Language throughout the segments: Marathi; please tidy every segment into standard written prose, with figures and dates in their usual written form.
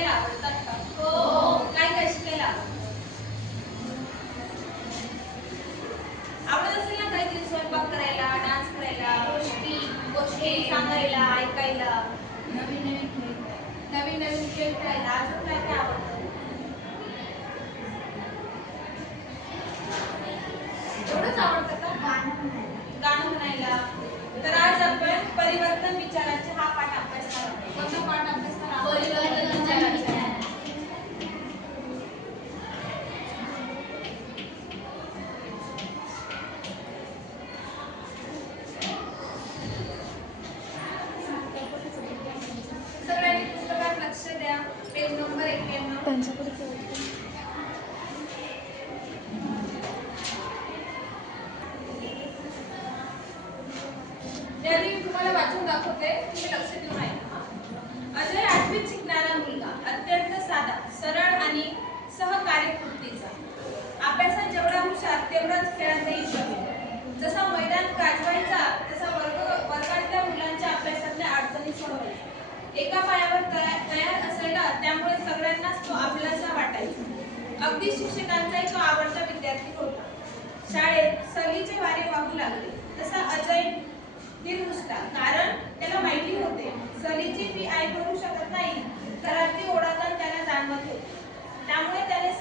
शिकायला आवडतात का? हो. काय काय शिकायला आवडतं? आवडत असेल ना काहीतरी स्वयंपाक करायला, डान्स करायला, गोष्टी गोष्टी सांगायला, ऐकायला, नवीन नवीन खेळ नवीन नवीन खेळ खेळायला. अजून काय काय आवडतं? एवढंच आवडतं का? गाणं म्हणायला. तर आज आपण परिवर्तन विचारांचे हा पाठ अभ्यासणार आहोत. कोणता पाठ अभ्यासणार आहोत? परिवर्तन विचारांचे. सगळ्यांनी पुस्तकात लक्ष द्या. Page number 91. त्यांच्याकडे खेळतो. यादी मी तुम्हाला वाचून दाखवते, तुम्ही लक्ष देऊन ऐका. अजय 8वीत शिकणारा मुलगा, अत्यंत साधा, सरळ आणि सहकार्य वृत्तीचा. अभ्यासात जेवढा हुशार तेवढाच खेळातही कमी. जसा मैदान गाजवायचा तसा वर्गातल्या मुलांच्या अभ्यासातल्या अडचणी सोडवायचा. एका पायावर तयार असायला, त्यामुळे सगळ्यांनाच तो आपलासा वाटायचा. अगदी शिक्षकांचाही तो आवडता विद्यार्थी होता. शाळेत सहलीचे वारे वाहू लागले तसा अजय निर्मुष्टा, कारण त्याला माहिती होते सहलीची फी आई भरू शकत नाही. घरातली ओढाताण त्याला जाणवत होती. त्यामुळे त्याने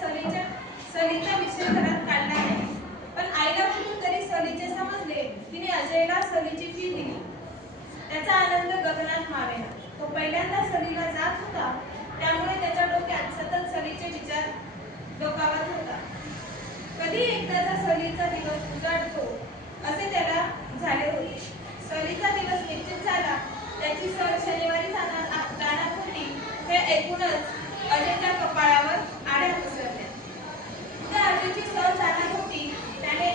सहलीचा विषय घरात काढला नाही. पण आईला कुठून तरी सहलीचे समजले. तिने अजयला सहलीची फी दिली. त्याचा आनंद गगनात मावेना. तो पहिल्यांदा सहलीला जात होता, त्यामुळे त्याच्या डोक्यात सतत सहलीचे विचार डोकावत होता. कधी एकदाचा सहलीचा दिवस उजाडतो असे त्याला झाले होते. सहलीचा दिवस निश्चित झाला. त्याची सहल शनिवारी जाणार होती हे ऐकूनच अजयच्या कपाळावर आड्या पसरल्या. उद्या अजयची सहल जाणार होती. त्याने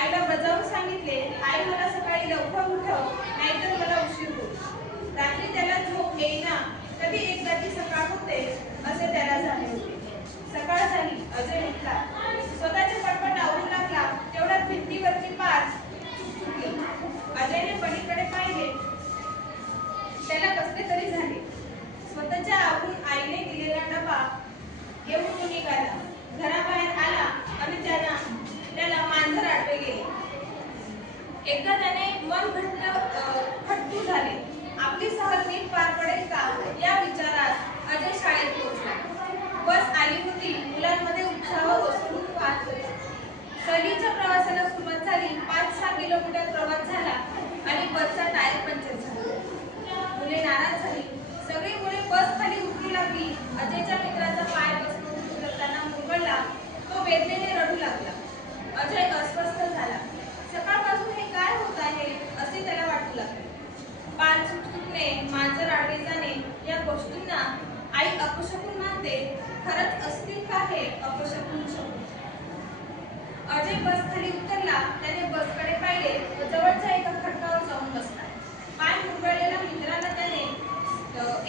आईला बजावून सांगितले, आई मला सकाळी लवकर उठव, नाहीतर मला उशीर होईल. रात्री त्याला झोप येईना. कधी एकदाची सकाळ होते असे त्याला झाले होते. सकाळ झाली. अजय उठला. स्वतःचे पटपट आवरू लागला. तेवढ्यात भिंतीवरची पाच चुकली. अजयने पलीकडे पाहिले. त्याला कसले तरी झाले. स्वतःच्या आवरून आईने दिलेला डबा घेऊन तो निघाला. घराबाहेर आला आणि त्याला मांजर आडवे गेले. एकदा त्याने मन खट्टू झाले. आपली सहल नीट पार पडेल का या विचारात अजय शाळेत पोहोचला. बस आली होती. मुलांमध्ये उत्साह ओसळून वाहत होता. सहलीच्या प्रवासाला सुरुवात झाली. 5-6 किलोमीटर प्रवास झाला आणि बसचा टायर पंक्चर झाला. मुले नाराज झाली. सगळी मुले बस खाली उतरू लागली. अजयच्या मित्राचा पाय बसमधून उतरताना मुरगळला. तो वेदनेने रडू लागला. अजय अस्वस्थ झाला. सकाळपासून हे काय होत आहे असे त्याला वाटू लागले. पाय चुकणे, मांजर आडवे जाणे या गोष्टींना आई अपशकुन मानते. खरंच असतील का हे अपशकुन शब्द? अजय बस खाली उतरला. त्याने बसकडे पाहिले व जवळच्या एका खडकावर जाऊन बसला. पाय मुरगळलेल्या मित्राला त्याने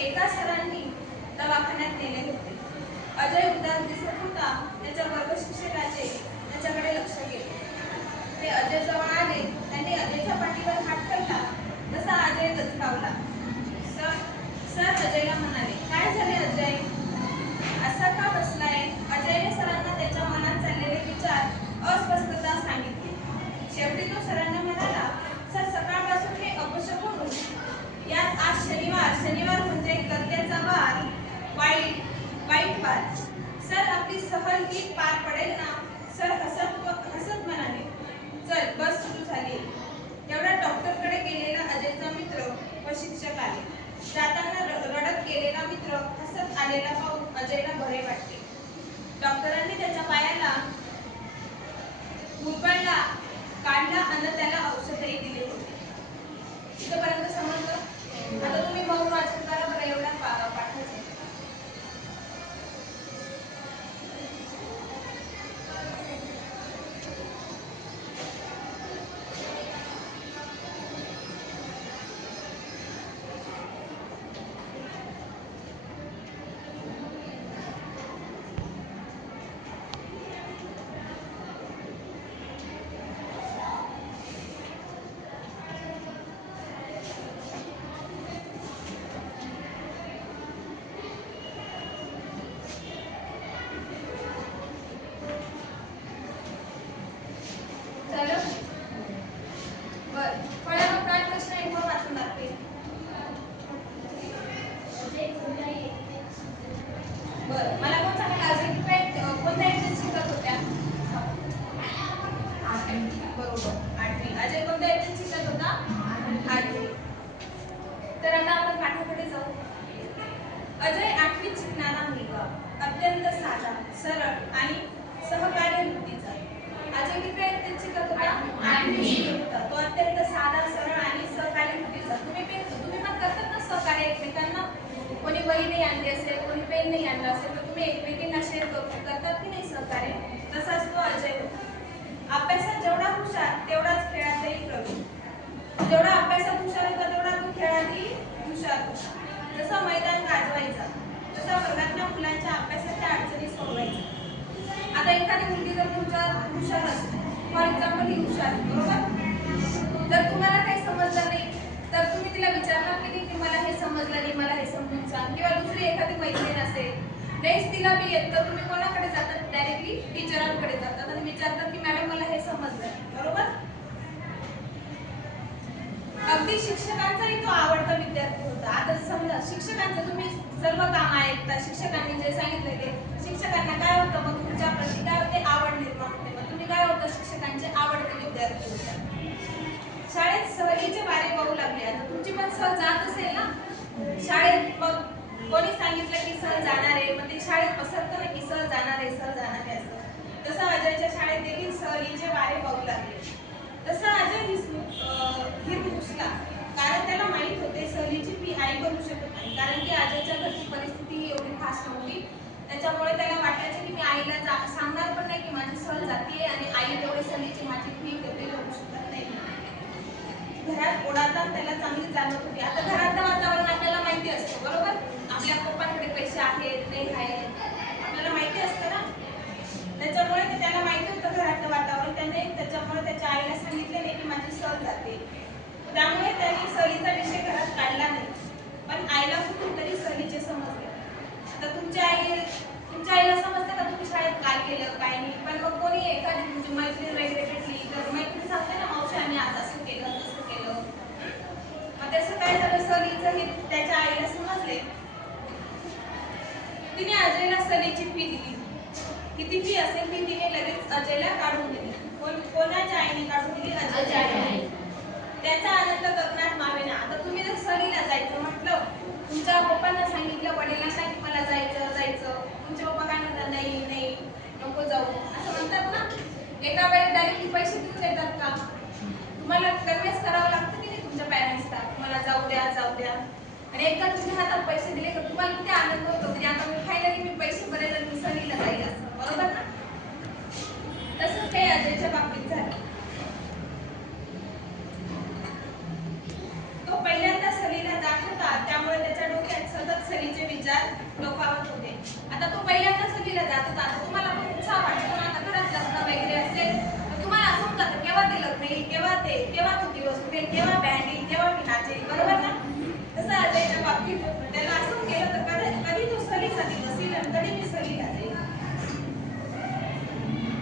एका सरांनी दवाखान्यात नेले होते. अजय उदास दिसत होता. त्याच्या वर्ग शिक्षकाचे त्याच्याकडे लक्ष गेले. ते अजय जवळ आले. त्यांनी अजयच्या पाठीवर हात ठेवला. तसा अजय दचकावला. सर अजयला म्हणाले, काय झाले अजय? असा का बसलाय? अजयने सरांना त्याच्या मनात चाललेले विचार, अस्वस्थता सांगितली. शेवटी तो सरांना म्हणाला, सर सकाळपासून हे अपशकुन. यात आज शनिवार म्हणजे कर्त्याचा वार, वाईट वार. सर आपली सहल नीट पार पडेल ना? सर हसत म्हणाले. चल बस सुरू झाली. तेवढ्या डॉक्टरकडे गेलेला अजयचा मित्र व शिक्षक आले. जाताना रडत गेलेला मित्र हसत आलेला पाहून अजयला बरे वाटले. डॉक्टरांनी त्याच्या पायाला मुरगळला काढला आणि त्याला औषधही दिले होते. इथपर्यंत समजलं? आता तुम्ही मौन वाचन करा बरं एवढ्या पाठाचं. बरं, मला कोण सांगेल अजय कोणत्या इयत्तेत शिकत होत्या? बरोबर, 8वी. अजय कोणत्या इयत्तेत शिकत होता? 8वी. तर आता आपण पाठाकडे जाऊ. अजय 8वीत शिकणारा मुलगा, अत्यंत साधा, सरळ आणि सहकार्य वृत्तीचा. अजय किती इयत्तेत शिकत होता? 8वीत शिकत होता. तो अत्यंत साधा, सरळ आणि सहकार्य वृत्तीचा. तुम्ही पण करतात ना सहकार्य एकमेकांना? कोणी वही नाही आणली असेल, कोणी पेन नाही आणलं असेल तर तुम्ही एकमेकींना शेअर करतात की नाही सहकार्य? तसाच तो अजय होता. अभ्यासात जेवढा हुशार तेवढाच खेळातही प्रवीण. जेवढा अभ्यासात हुशार होता तेवढा तो खेळातही हुशार होता. जसं मैदान गाजवायचा तसा वर्गातल्या मुलांच्या अभ्यासाच्या अडचणी सोडवायचा. आता एखादी मुलगी जर तुमच्यात हुशार असते, फॉर एक्झाम्पल ही हुशार, बरोबर? जर तुम्हाला काही समजलं नाही तर तुम्ही तिला विचारणार की नाही की मला हे समजलं नाही, मला हे समजून सांग. किंवा दुसरी एखादी मैत्रीण असेल, नाहीच तिला बी येत तर तुम्ही कोणाकडे जातात? डायरेक्टली टीचरांकडे जातात आणि विचारतात की मॅडम मला हे समजलं नाही, बरोबर? अगदी शिक्षकांचाही तो आवडता विद्यार्थी होता. आता समजा शिक्षकांचं तुम्ही सर्व काम ऐकता, शिक्षकांनी जे सांगितलं ते शिक्षकांना काय होतं, मग तुमच्या प्रति काय होते? आवड निर्माण होते. मग तुम्ही काय होतं? शिक्षकांचे आवडते विद्यार्थी होता. शाळेत सहलीचे वारे वाहू लागले. आता तुमची पण सहल जात असेल ना शाळेत, मग कोणी सांगितलं की सहल जाणार आहे, मग ते शाळेत पसरतं ना की सहल जाणार आहे, सहल जाणार आहे असं. तसं अजयच्या शाळेत देखील सहलीचे वारे वाहू लागले. तसं अजय हिरमुसला, कारण त्याला माहित होते सहलीची फी आई भरू शकत नाही, कारण की अजयच्या घरची परिस्थिती एवढी खास नव्हती. त्याच्यामुळे त्याला वाटायचं की मी आईला सांगणार पण नाही की माझी सहल जातीये आणि आई तेवढी सहलीची माझी फी तेवढी भरू शकत नाही. घरात ओढाताण त्याला चांगली जाणवत होती. आता घरातलं वातावरण आपल्याला माहिती असतं, बरोबर? आपल्या पप्पांकडे पैसे आहेत नाही आहेत आपल्याला माहिती असतं ना. त्याच्यामुळे त्याला माहिती होतं घरातलं वातावरण. त्याच्यामुळे त्याच्या आईला सांगितले नाही की माझी सहल जाते. त्यामुळे त्यांनी सहलीचा विषय घरात काढला नाही. पण आईला कुठून तरी सहलीचे समजले. आता तुमच्या आईला समजतं का तुम्ही शाळेत काय केलं काय नाही? पण मग कोणी एखादी तुमची मैत्रीण वगैरे भेटली तर मैत्रीण सांगते ना, मावशी आम्ही आज असं केलं तसं केलं. मग त्याचं काय झालं? सहलीचं हे त्याच्या आईला समजले. तिने अजयला सहलीची फी दिली. किती फी असेल ती तिने लगेच अजयला काढून दिली. कोणाच्या आईने काढून दिली? अजयच्या आईने. त्याचा आनंद गगनात मावेना. आता तुम्ही जर सहलीला जायचं म्हटलं, तुमच्या पप्पांना सांगितलं, वडिलांना की मला जायचं, तुमचे पप्पा काय म्हणतात? नाही नको जाऊ असं म्हणतात ना. एका वेळेस डायरेक्टली पैसे देऊन देतात का? तुम्हाला कन्व्हिन्स करावं लागतं की नाही तुमच्या पॅरेंट्सला, तुम्हाला जाऊ द्या. आणि एकदा तुमच्या हातात पैसे दिले तर तुम्हाला किती आनंद होतो की आता मी फायनली मी पैसे भरेल आणि मी सहलीला जाईल असं, बरोबर ना? तसंच काही अजयच्या बाबतीत झालं. तो पहिल्यांदा सहलीला जात होता, त्यामुळे त्याच्या डोक्यात सतत सहलीचे विचार डोकावत होते. आता तो पहिल्यांदा सहलीला जात होता. आता तुम्हाला पण उत्साह वाटतो ना. आता घरात लग्न वगैरे असेल तर तुम्हाला असं होतं केव्हा ते लग्न येईल, केव्हा तो दिवस उठेल, केव्हा बँड येईल, केव्हा मी नाचेल, बरोबर ना? तसं अजयच्या बाबतीत त्याला असं केलं तर कधी तो सहलीचा दिवस येईल आणि कधी मी सहलीला जाईल.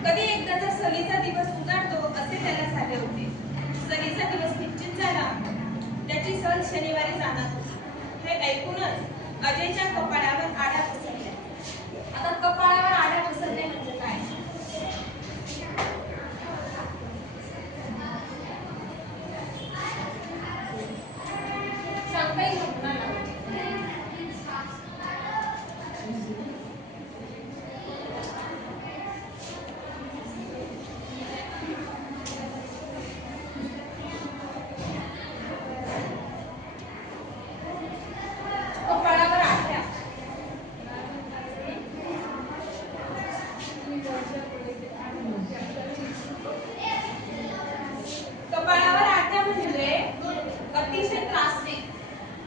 कधी एकदा जर सहलीचा दिवस उजाडतो असे त्याला झाले होते. सहलीचा दिवस निश्चित झाला. त्याची सहल शनिवारी जाणार होती. हे ऐकूनच अजयच्या कपाळावर आड्या पसरल्या. आता कपाळावर आड्या पसरल्या म्हणजे काय? सांगता येईल तुम्हाला? कपाळावर आड्या. कपाळावर आड्या म्हणजे अतिशय त्रासने.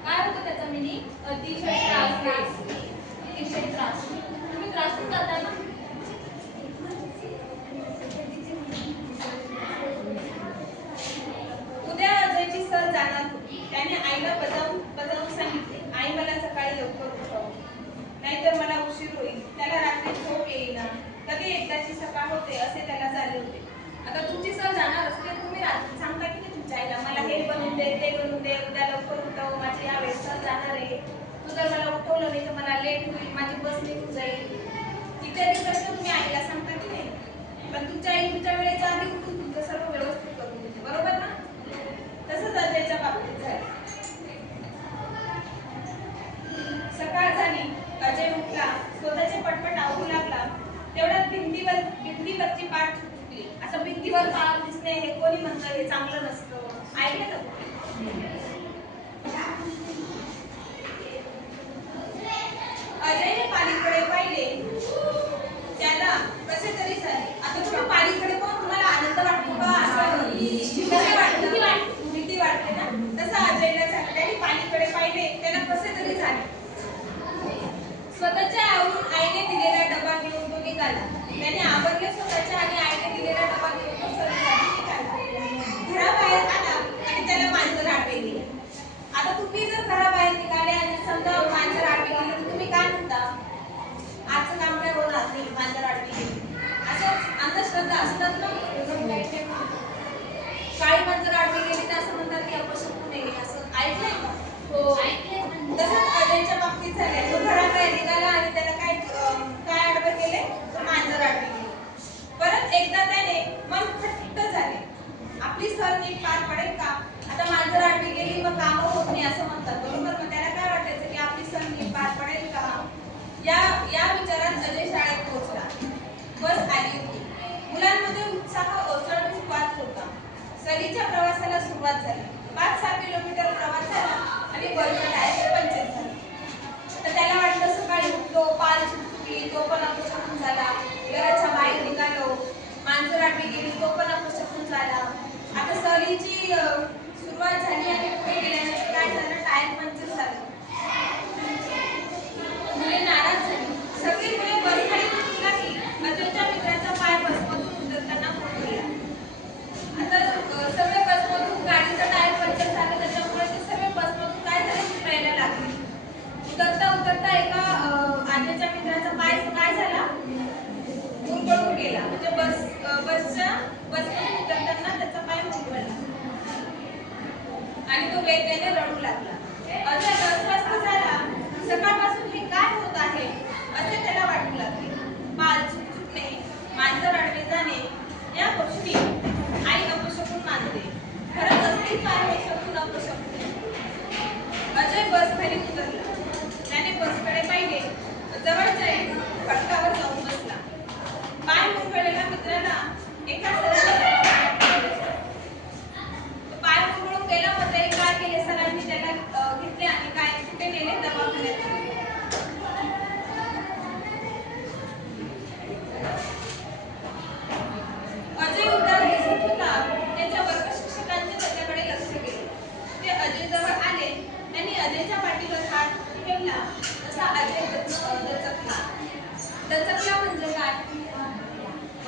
काय होतं त्याचा मिनिंग? अतिशय त्रासने. अतिशय त्रासने. तुम्ही त्रासून जाता ना. उद्या अजयची सहल जाणार होती. त्याने आईला बजावून सांगितले, आई मला सकाळी लवकर उठव, नाहीतर मला उशीर होईल. त्याला रात्री झोप येईना. कधी एकदाची सकाळ होते असे त्याला झाले होते. आता तुमची सहल जाणार असते, तुम्ही रात्री सांगता की तुमच्या आईला मला हे बनवून दे, ते बनवून दे, उद्या लवकर उठव, माझी यावेळेस सहल जाणार आहे. तू जर मला उठवलं नाही तर मला लेट होईल, माझी बस निघून जाईल, इत्यादी प्रश्न तुम्ही आईला सांगता की नाही? पण तुमच्या आई तुमच्या वेळेच्या आधी उठून तुमचं सर्व व्यवस्थित करून देते, बरोबर ना? तसंच अजयच्या बाबतीत झालं. सकाळ झाली, अजय उठला, स्वतःचे पटपट आवरू लागला. तेवढ्यात भिंतीवरची पाठ चुकली. असं भिंतीवर पाठ दिसणे हे कोणी म्हणतं हे चांगलं नसतं, ऐकलं का? अजयने पालीकडे पाहिले, त्याला कसे तरी झाले. आता तुम्ही पालीकडे पाहून तुम्हाला आनंद वाटतो का? असं भीती वाटते ना? तसं अजयला झालं. त्याने पालीकडे पाहिले, त्याला कसे तरी झाले. स्वतःच्या आवरून आईने दिलेला डबा घेऊन तो निघाला. त्याने आवरले स्वतःच्या आणि आईने दिलेला डबा घेऊन तो सरकारी निघाला. घराबाहेर आला आणि त्याला मांजर आडवे गेले. आता तुम्ही जर घराबाहेर निघाले आणि समजा मांजर आडवे गेले तर तुम्ही काय म्हणता? आजचं काम काय होणार नाही, मांजर आडवे गेली. असं अंधश्रद्धा असतात ना. काळी मांजर आडवी गेली तर असं म्हणतात की अपशकुन आहे, असं ऐकलंय का? हो ऐकलंय. तसंच अजयच्या बाबतीत झालंय. तो घराबाहेर निघाला आणि त्याला काय आडवे गेले? मांजर आडवी गेली. परत एकदा त्याने मन खट्ट झाले. आपली सहल नीट पार पडेल का? आता मांजर आडवी गेली मग कामं होत नाही असं म्हणतात, बरोबर? मग त्याला काय वाटायचं की आपली सहल नीट पार पडेल का? या विचारात अजय शाळेत पोहोचला. बस आली होती. मुलांमध्ये उत्साह ओसळून वाहत होता. सहलीच्या प्रवासाला सुरुवात झाली. 5-6 किलोमीटर प्रवास झाला आणि बसचा टायर पंक्चर झाला. तर त्याला वाटलं सकाळी उठलो, पाल चुकली, तो पण अपशकुन झाला. घराच्या बाहेर निघालो, मांजर आडवी गेली, तो पण अपशकुन झाला. आता सहलीची सुरुवात झाली आणि पुढे गेल्यानंतर काय झालं? टायर पंक्चर झालं. मुले नाराज झाली. सगळी मुले बसखाली उतरू लागली. अजयच्या मित्राचा पाय बसमधून उतरताना मोडला. आता सगळे बसमधून गाडीचं टायर पंक्चर झालं, त्याच्यामुळे ते सगळे बसमधून काय झाले? उतरायला लागले. उतरता एका अजयच्या मित्राचा पाय काय झाला? मुरगळून गेला. म्हणजे बसमधून उतरताना त्याचा पाय मुरगळला आणि तो वेदनेने रडू लागला. अजय अस्वस्थ झाला. सकाळपासून हे काय होत आहे असे त्याला वाटू लागले. पाल चुकणे, मांजर आडवे जाणे या गोष्टी आई अपशकुन मानते. खरंच असतील का हे शकून अपशकुन? अजय बस खाली उतरला. त्याने बसकडे पाहिले. जवळच्या एक फटकावर जाऊन बसला. पाय मुरगळलेल्या मित्राला एका पाय मुरगळून गेला. मग त्याने काय केले? सरांनी त्याला घेतले आणि काय कुठे नेले? दवाखान्यात नेले. अजय उदास दिसत होता. त्याच्या वर्ग शिक्षकांचे त्याच्याकडे लक्ष गेले. ते अजय जवळ आले. त्यांनी अजयच्या पाठीवर हात ठेवला. तसा अजय दचकला. दचकला म्हणजे काय?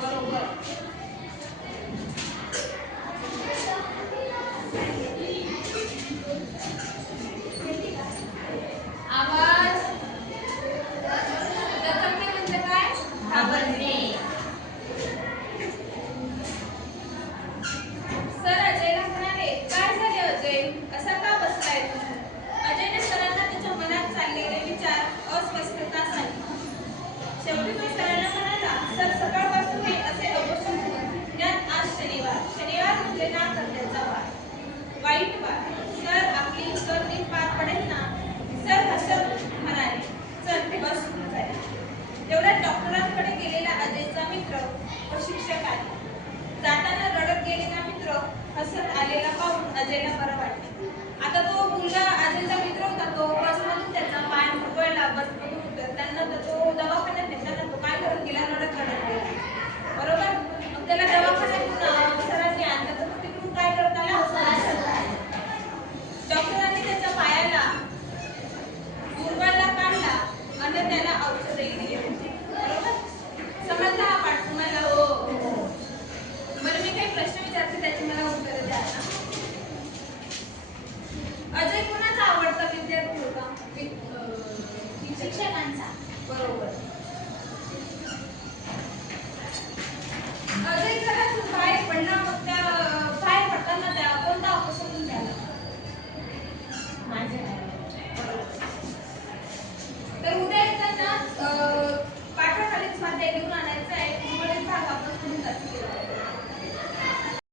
बरोबर, आवाज. दचकणे म्हणजे काय? घाबरणे. सर अजयला म्हणाले, काय झाले अजय? असा का बसलाय तू? अजयने सरांना त्याच्या मनात चाललेले विचार अस्पष्टता सांगितली. शेवटी तो सरांना म्हणाला, सर सकाळपासून हे असे अपशकुन, त्यात आज शनिवार म्हणजे ना करण्याचा वार, वाईट वार. सर आपली सहल नीट पार पडेल ना? सर हसत म्हणाले, चल बस सुरू झाली. तेवढ्यात डॉक्टरांकडे गेलेला अजयचा मित्र व शिक्षक आले. जाताना रडत गेलेला मित्र हसत आलेला पाहून अजयला बरं